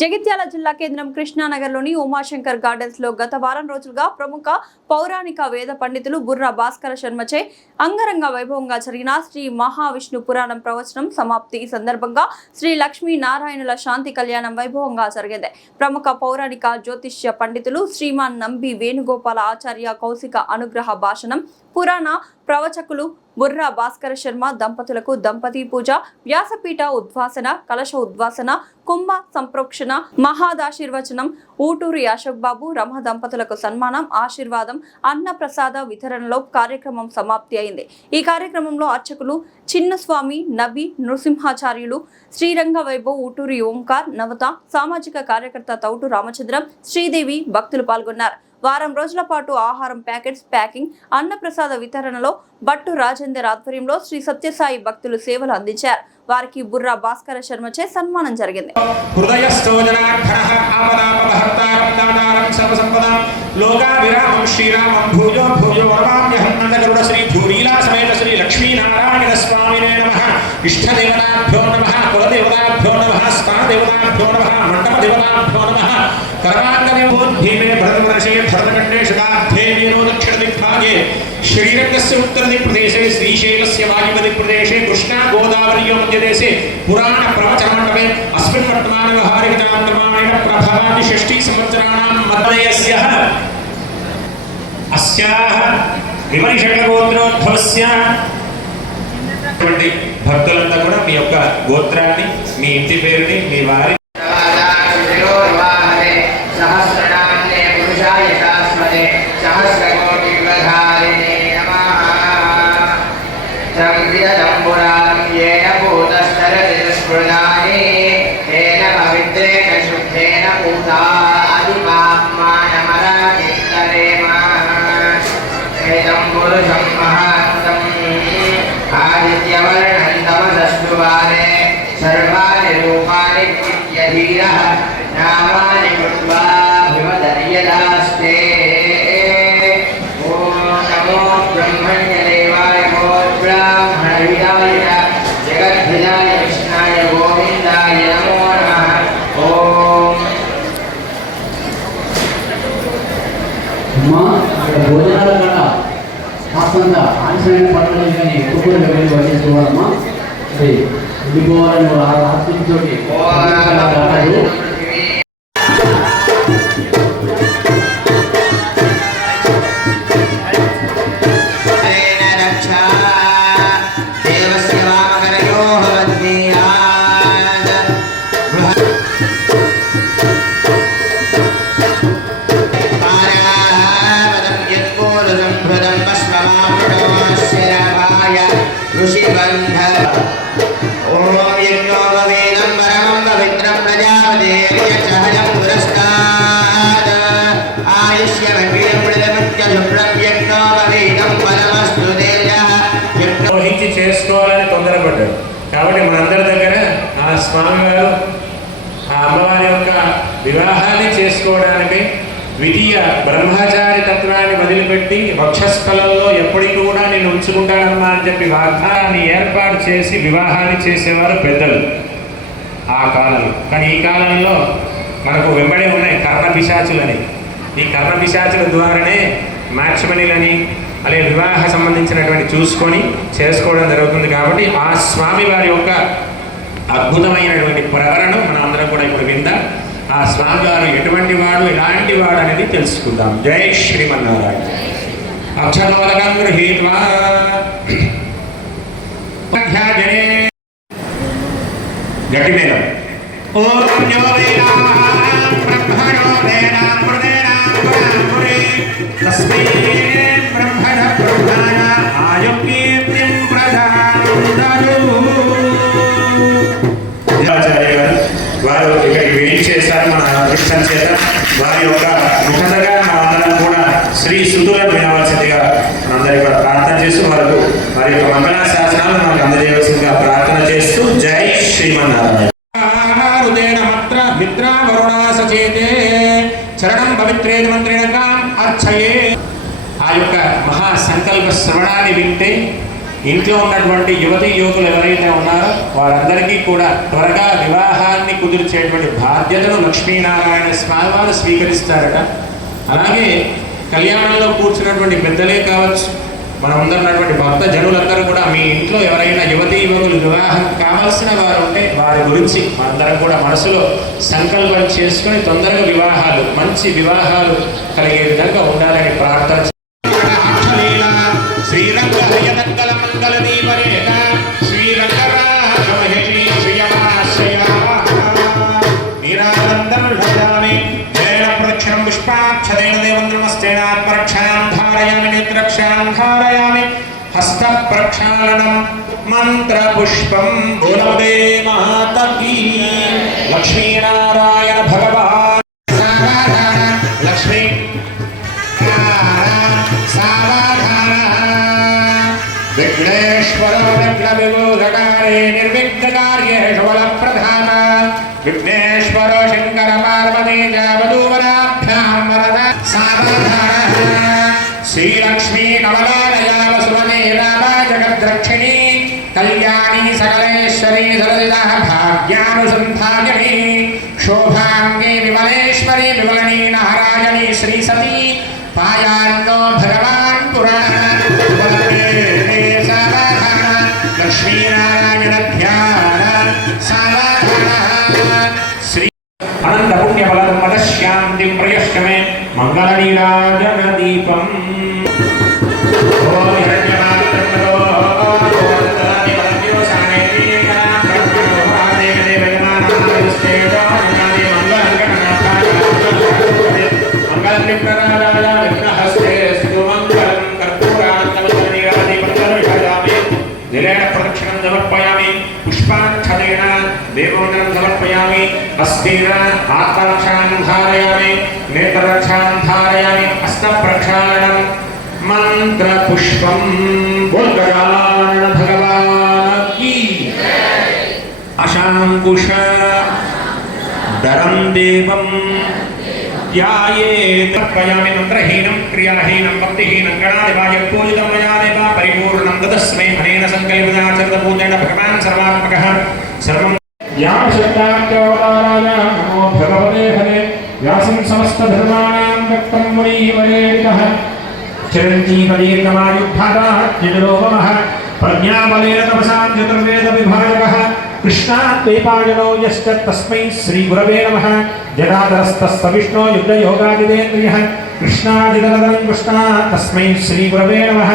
జగిత్యాల జిల్లా కేంద్రం కృష్ణానగర్లోని ఉమాశంకర్ గార్డెన్స్ లో గత వారం రోజులుగా ప్రముఖ పౌరాణిక వేద పండితులు బుర్రా భాస్కర శర్మచే అంగరంగ వైభవంగా జరిగిన శ్రీ మహావిష్ణు పురాణం ప్రవచనం సమాప్తి సందర్భంగా శ్రీ లక్ష్మీ నారాయణుల శాంతి కళ్యాణం వైభవంగా జరిగింది. ప్రముఖ పౌరాణిక జ్యోతిష్య పండితులు శ్రీమాన్ నంబి వేణుగోపాల ఆచార్య కౌశిక అనుగ్రహ భాషణం, పురాణ ప్రవచకులు బుర్రా భాస్కర శర్మ దంపతులకు దంపతి పూజ, వ్యాసపీఠ ఉద్వాసన, కలశ ఉద్వాసన, కుంభ సంప్రోక్షణ, మహాదాశీర్వచనం, ఊటూరి అశోక్ బాబు రమ దంపతులకు సన్మానం, ఆశీర్వాదం, అన్న ప్రసాద వితరణలో కార్యక్రమం సమాప్తి అయింది. ఈ కార్యక్రమంలో అర్చకులు చిన్నస్వామి, నబి నృసింహాచార్యులు, శ్రీరంగ వైభవ్, ఊటూరి ఓంకార్, నవత, సామాజిక కార్యకర్త తౌటు రామచంద్రం, శ్రీదేవి భక్తులు పాల్గొన్నారు. వారం రోజుల పాటు ఆహారం ప్యాకెట్స్ ప్యాకింగ్, అన్నప్రసాద వితరణలో భట్టు రాజేందర్ ఆధ్వర్యంలో శ్రీ సత్యసాయి భక్తులు సేవలు అందించారు. వారికి బుర్రా భాస్కర శర్మచే సన్మానం జరిగింది. इष्टदेवताभ्यो नमः, कुलदेवताभ्यो नमः, स्थानदेवताभ्यो नमः, मंडपदेवताभ्यो नमः। कर्माङ्गदेवोद्धीमे भरतवर्षे भरतखण्डे शताब्दे वीरो दक्षिणदिग्भागे श्रीरङ्गस्य उत्तरदिक्प्रदेशे श्रीशैलस्य वायुव्यदिक्प्रदेशे कृष्णा गोदावर्योः मध्यदेशे पुराणप्रवचनमण्डपे अस्मिन् वर्तमानव्यवहारिकतान्त्रमाणेन प्रभवादि षष्टिसंवत्सराणां मध्ययस्यः अस्याः विमर्शकगोत्रोद्भवस्य భక్తులంతా కూడా మీ యొక్క గోత్రాన్ని, మీ ఇంటి పేరుని, మీ వారి आदित्यवर्णन्तमसस्तुवारे सर्वाणि रूपाणि विद्यधीरः नामानि कृत्वा विमदर्यदास्ते। ॐ नमो ब्रह्मण्यदेवाय गो ब्राह्मणहिताय जगद्धिताय कृष्णाय गोविन्दाय नमो नमः। ఆత్మంతా ఆలస్యమైన పనులు కానీ ఎక్కువ వెళ్ళి వచ్చేసుకోవాలమ్మా. అది వెళ్ళిపోవాలని ఆత్మతోటి చేసుకోవాలని తొందరపడ్డాడు. కాబట్టి మనందరి దగ్గర ఆ స్వామివారు ఆ అమ్మవారి యొక్క వివాహాన్ని చేసుకోవడానికి ద్వితీయ బ్రహ్మచారి తత్వాన్ని వదిలిపెట్టి వక్షస్థలంలో ఎప్పటికీ కూడా నేను ఉంచుకుంటానమ్మా అని చెప్పి వాగ్దానాన్ని ఏర్పాటు చేసి వివాహాన్ని చేసేవారు పెద్దలు ఆ కాలంలో. కానీ ఈ కాలంలో మనకు వెంబడి ఉన్నాయి కర్ణ పిశాచులని. ఈ కర్ణ పిశాచుల ద్వారానే మ్యాట్రిమనీలని అలాగే వివాహ సంబంధించినటువంటి చూసుకొని చేసుకోవడం జరుగుతుంది. కాబట్టి ఆ స్వామి వారి యొక్క అద్భుతమైనటువంటి ప్రవరణం మనం అందరం కూడా ఇప్పుడు విందాం. ఆ స్వామి వారు ఎటువంటి వాడు, ఎలాంటి వాడు అనేది తెలుసుకుందాం. జై శ్రీమన్నారాయణ. అక్షరోలకం గృహీత్వా గట్టి మేళం. వారు ఇక్కడికి వేడి చేశారు మన అదృష్టం చేత. వారి యొక్క ముఖతగా మనందరం కూడా శ్రీ సుతులను వినవలసిందిగా మనందరి కూడా ప్రార్థన చేస్తూ వారి యొక్క మంగళ శాసనాలు మనకు అందజేయవలసిందిగా ప్రార్థన చేస్తూ జై శ్రీమన్నారాయణ. చరణం పవిత్రేణ మంత్రిణకాం అర్చయే. ఆ యొక్క మహా సంకల్ప శ్రవణాన్ని వింటే ఇంట్లో ఉన్నటువంటి యువతీ యువకులు ఎవరైతే ఉన్నారో వారందరికీ కూడా త్వరగా వివాహాన్ని కుదిర్చేటువంటి బాధ్యతను లక్ష్మీనారాయణ స్వామి వారు స్వీకరిస్తారట. అలాగే కళ్యాణంలో కూర్చున్నటువంటి పెద్దలే కావచ్చు, మనం ఉన్నటువంటి భక్త జనులందరూ కూడా మీ ఇంట్లో ఎవరైనా యువతీ యువకులు వివాహం కావాల్సిన వారు ఉంటే వారి గురించి మనందరం కూడా మనసులో సంకల్పం చేసుకుని తొందరగా వివాహాలు, మంచి వివాహాలు కలిగే విధంగా ఉండాలని ప్రార్థన. हस्त प्रक्षालनम मंत्र पुष्पम बोलदे माता की लक्ष्मी नारायण भगवान सावधान लक्ष्मी सावधान विघ्नेश्वरो विघ्न विमोचकारे निर्विघ्नकार्येषु फलप्रधान विघ्नेश्वरो शंकर पार्वती च वधूवराभ्यां वरद सावधान श्री लक्ष्मी कमलालया वसुमते रामा जगद्रक्षिणी कल्याणी सकलेश्वरी सरदिदः भाग्यानुसंधायिनी शोभांगे विमलेश्वरी विमलनी नारायणी श्री सती पायान्नो भगवान् पुराण सावधान लक्ष्मी नारायण ध्यान सावधान श्री अनंत पुण्य फलम मदश्यान्तिं प्रयश्चमे मंगल नीराजन दीपम समर्पयामि पुष्पाक्षतेन देववन्दनं समर्पयामि हस्तेन आत्मरक्षां धारयामि नेत्ररक्षां धारयामि हस्तप्रक्षालनं मन्त्रपुष्पं बोलगजानन भगवान् की अशाङ्कुश दरं देवं ध्यायेत् समर्पयामि मन्त्रहीनं क्रियाहीनं भक्तिहीनं गणाधिपाय पूजितं मया देव परिपूर्णं तदस्मै अनेन सङ्कल्पितार्थपूजेन भगवान् सर्वात्मकः सर्वं यां शक्ताख्योदाराय नमो भगवते हरे व्यासं समस्तधर्माणां व्यक्तं मुनिवरेणितः चिरञ्जीवदीर्घमायुर्भागः चिरलोभमः प्रज्ञाबलेन तपसां चतुर्वेदविभागः कृष्णाद्वैपायनो यश्च तस्मै श्रीगुरवे नमः जटाधरस्तस्विष्णो युद्धयोगादिदेन्द्रियः कृष्णादिदलदं कृष्णा तस्मै श्रीगुरवे नमः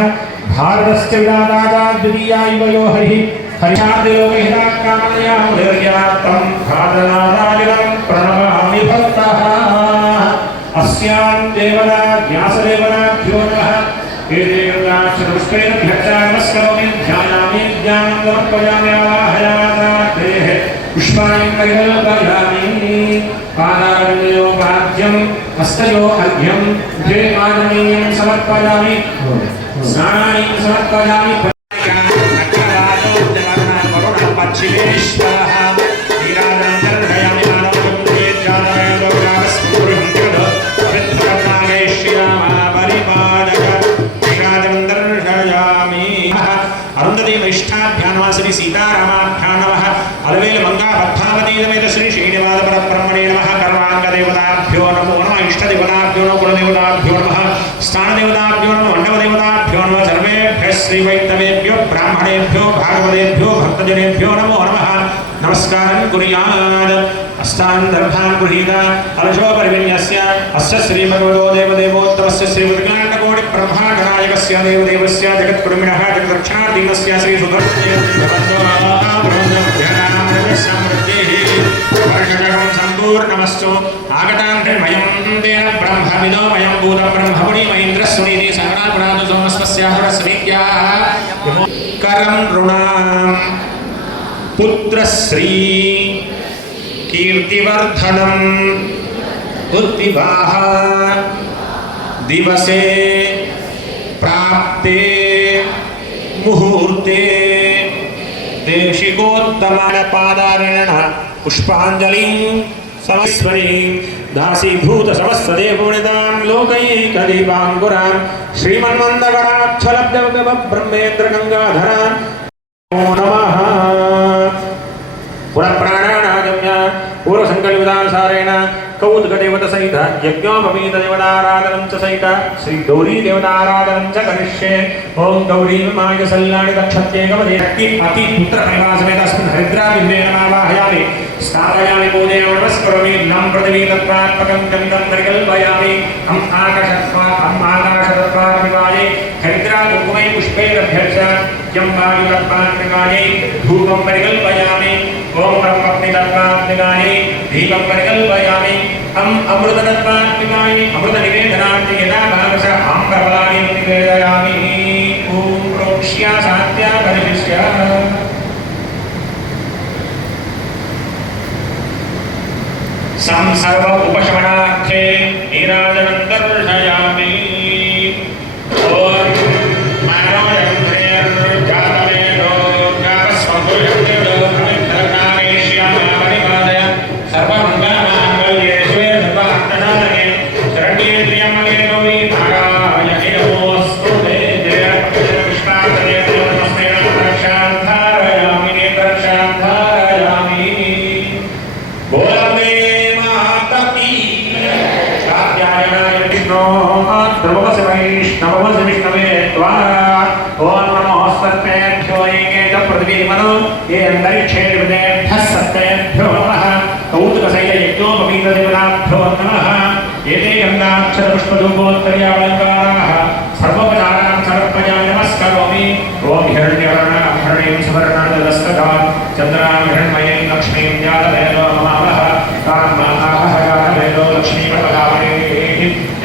भारतस्य विधाता द्वितीया युवयो हरिः हरिषादिलोकहिताकामनया मुनिर्यातं खादनारायणं प्रणमामि भक्तः अस्यां देवता व्यासदेवताभ्यो नमः नमस्करोमि ध्यायामि ज्ञानं समर्पयामि आवाहयामि पुष्पाणि परिकल्पयामि पादारण्यो वाद्यं हस्तयो अर्घ्यं द्वे पादनीयं समर्पयामि स्नानानि समर्पयामि श्री सीतारामाभ्यां नमः अलवेल मंगा पद्मावती समेत श्री श्रीनिवास परब्रह्मणे नमः कर्वांग देवताभ्यो नमो नमः इष्ट देवताभ्यो नमः कुलदेवताभ्यो नमः स्थान देवताभ्यो नमः मंडप देवताभ्यो नमः सर्वेभ्यः श्री वैष्णवेभ्यो ब्राह्मणेभ्यो भागवतेभ्यो भक्तजनेभ्यो नमो नमः नमस्कारं कुर्यात् अस्तान् दर्भान् गृहीत कलशो परिविन्यस्य अस्य श्री भगवतो देवदेवोत्तमस्य श्री विज्ञानकोटि ब्रह्माण्डनायकस्य देवदेवस्य जगत्कुटुम्बिनः जगद्रक्षणाधीनस्य श्री संपूर्णमस्तु आगतां मयं तेन ब्रह्मविदो मयं भूतं ब्रह्ममुनि महेन्द्रस्वनीति संगणापुरातो सोमस्वस्याहुरस्मीत्याः करं ऋणां पुत्रश्री कीर्तिवर्धनम उत्तिवाह दिवसे प्राप्ते मुहूर्ते देशिकोत्तमान पादारेण पुष्पांजलिं సమస్వరీ దాసీభూత సమస్తదేవగుణితాం లోకైకదీపాంకురాం శ్రీమన్మందగణాక్షలబ్ధవగవ బ్రహ్మేంద్ర గంగాధరాం నమో నమః. పురప్రాణానాగమ్య పూర్వసంకల్పితానుసారేణ కౌతుకదేవత సహిత యజ్ఞోపవీత దేవతారాధనం చ సహిత శ్రీ గౌరీ దేవతారాధనం చ కరిష్యే. ఓం గౌరీ మాయ సల్లాని దక్షత్యేకమదే అతి పుత్ర పరివాసమే తస్మిన్ హరిద్రాబిందేన ఆవాహయామి స్థాపయామి పూజయామి నమస్కరోమి. నం పృథివీ తత్వాత్మకం గంధం పరికల్పయామి. ఆకాశతత్వాత్మికాయై హరిద్రా కుంకుమై పుష్పైరభ్యర్చ యం వాయు తత్వాత్మికాయై ధూపం పరికల్పయామి. ఓం బ్రహ్మగ్ని తత్వాత్మికాయై దీపం పరికల్పయామి. అమృత తత్వాత్మికాయై అమృత నివేదనార్థి యథా భాగశ ఆంబరఫలాని నివేదయామి. ఓం ప్రోక్ష్య సాత్య పరిశిష్య. సంసర్వ ఉపశమనార్థే నీరాజనం దర్శయామి. ఓం మనోజంధ్రేర్జాతవేదో జాతస్వపురుషేదో పవిత్రకామేష్యామపరిపాదయ సర్వమంగళమాంగళ్యే శివే సర్వార్థసాధకే శరణ్యే త్ర్యంబకే గౌరీ నారాయణే నమోస్తుతే. కృష్ణార్చనే నమస్తే రక్షాంధారయామి నేత్రక్షాంధారయామి. బోలంబే ధ్రువసి వైష్ణవసి విష్ణవే త్వా. ఓం నమో సత్యేభ్యో ఏకేత పృథివీమనో ఏ అంతరిక్షే విదేభ్యః సత్యేభ్యో నమః. కౌతుకసైల యజ్ఞోపవీత దేవతాభ్యో నమః. ఏతే గంధాక్షర పుష్పధూపోత్తర్యాలంకారాः సర్వోపచారాన్ సమర్పయామి నమస్కరోమి. ఓం హిరణ్యవర్ణాం హరిణీం సువర్ణాదస్తదాం చంద్రాం హిరణ్మయీం లక్ష్మీం జాతవేదో నమామః. తాం మాహాః జాతవేదో లక్ష్మీపదామణి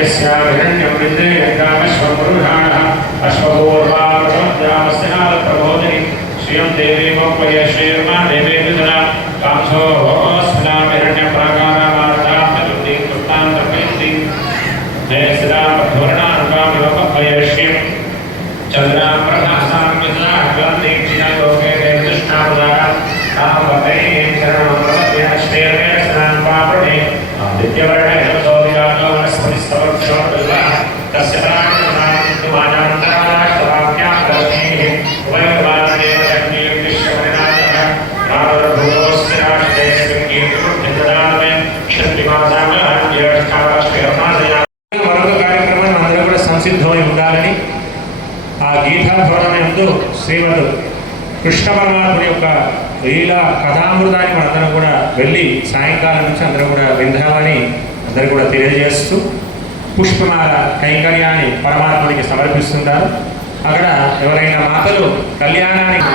యస్యాం హిరణ్యం విద్యేయంగామశ్వపురుషాణః అశ్వపూర్వామృతమధ్యామస్యనాదప్రబోధిని శ్రియం దేవీమోపయ శ్రీర్మా దేవేంద్ర కాంసో స్ఫునాం హిరణ్యప్రాకారామార్తాం చతుర్థీం కృష్ణాం తర్పయంతి జయశ్రీరామధోరణానుగామివపయ శ్రీం చంద్రాం ప్రధాసాం విద్యాగ్రంథీక్షిణలోకే కృష్ణాపదాం తాం వదేం శరణం ప్రపద్య శ్రీర్వేశనాం పాపణే ఆదిత్యవర్ణే సోదియాతో వనస్పతిస్తవక్షోర్బిల్వ తస్య ప్రాణనాంతు మాజాంతరాష్ట్రవాక్యాగ్రహేః ఉభయవాదేవ శక్తిర్విశ్వమనినాథః రామరభూతోస్తి రాష్ట్రేస్మిన్ కీర్తిపుత్రిదదామే క్షత్రిమాసామలాజ్యేష్ఠాలక్ష్మీర్మాదయా. మరొక కార్యక్రమం అందరూ కూడా సంసిద్ధమై ఉండాలని ఆ గీతాధ్వరణందు శ్రీమద్ కృష్ణ పరమాత్మ యొక్క లీలా కథామృతాన్ని మనందరం కూడా వెళ్ళి సాయంకాలం నుంచి అందరం కూడా విందామని అందరూ కూడా తెలియజేస్తూ పుష్పమాల కైంకర్యాన్ని పరమాత్ముడికి సమర్పిస్తుంటారు. అక్కడ ఎవరైనా మాతలు కళ్యాణానికి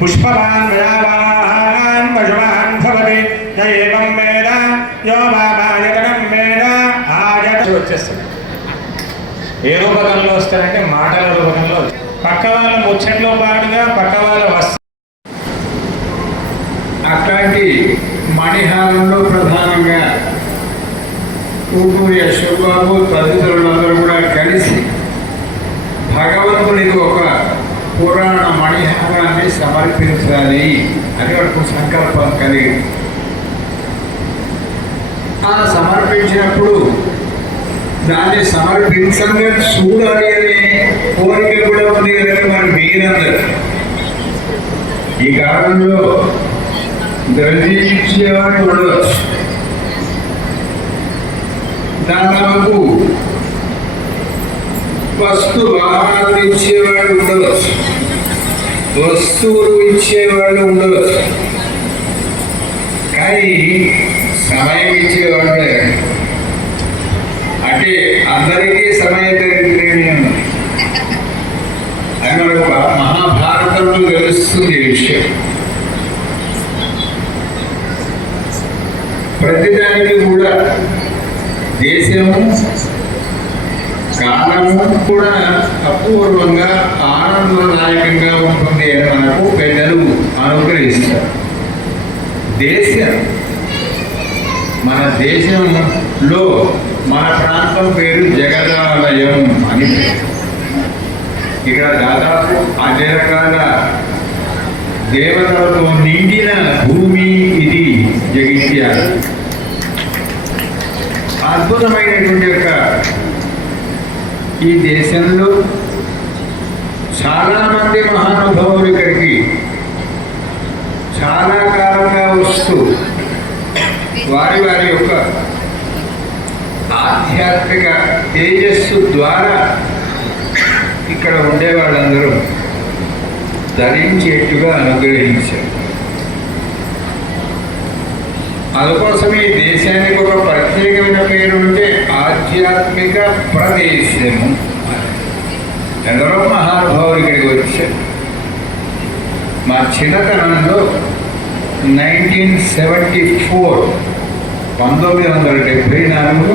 పుష్పవాన్ విరావాన్ పశువాన్ భవతి దైవం వేద యో వామాయతనం వేద ఆయత వచ్చేస్తుంది. ఏ రూపకంలో వస్తారంటే మాటల రూపకంలో. పక్క వాళ్ళ ముచ్చట్లో పాటుగా పక్క వాళ్ళ అట్లాంటి మణిహారంలో ప్రధానంగా కూటూరి అశోక్బాబు తదితరులందరూ కూడా కలిసి భగవంతునికి ఒక పురాణ మణిహారాన్ని సమర్పించాలి అని ఒక సంకల్పం కలిగింది. ఆ సమర్పించినప్పుడు దాన్ని సమర్పించంగా చూడాలి అనే కోరిక కూడా ఉంది కనుక మరి మీరందరూ ఈ కాలంలో గ్రహించేవాడు ఉండవచ్చు, దాదాపు వస్తు వాహనాలు ఇచ్చేవాళ్ళు ఉండవచ్చు, వస్తువులు ఇచ్చేవాళ్ళు ఉండవచ్చు, కానీ సమయం ఇచ్చేవాళ్ళు అంటే అందరికీ సమయ దరిద్రం అని మనకు మహాభారతంలో తెలుస్తుంది ఈ విషయం. ప్రతిదానికి కూడా దేశము కాలము కూడా అపూర్వంగా ఆనందదాయకంగా ఉంటుంది అని మనకు పెద్దలు అనుగ్రహిస్తారు. దేశం మన దేశంలో మన ప్రాంతం పేరు జగదాలయం అని. ఇక్కడ దాదాపు అన్ని రకాల దేవతలతో నిండిన భూమి ఇది జగిత్యాల. అద్భుతమైనటువంటి యొక్క ఈ దేశంలో చాలామంది మహానుభావులు ఇక్కడికి చాలా కాలంగా వస్తూ వారి వారి యొక్క ఆధ్యాత్మిక తేజస్సు ద్వారా ఇక్కడ ఉండే వాళ్ళందరూ ధరించేట్టుగా అనుగ్రహించారు. అందుకోసం ఈ దేశానికి ఒక ప్రత్యేకమైన పేరు ఉంటే ఆధ్యాత్మిక ప్రదేశము. ఎందరో మహానుభావులు ఇక్కడికి వచ్చారు. మా చిన్నతనంలో 1974 1974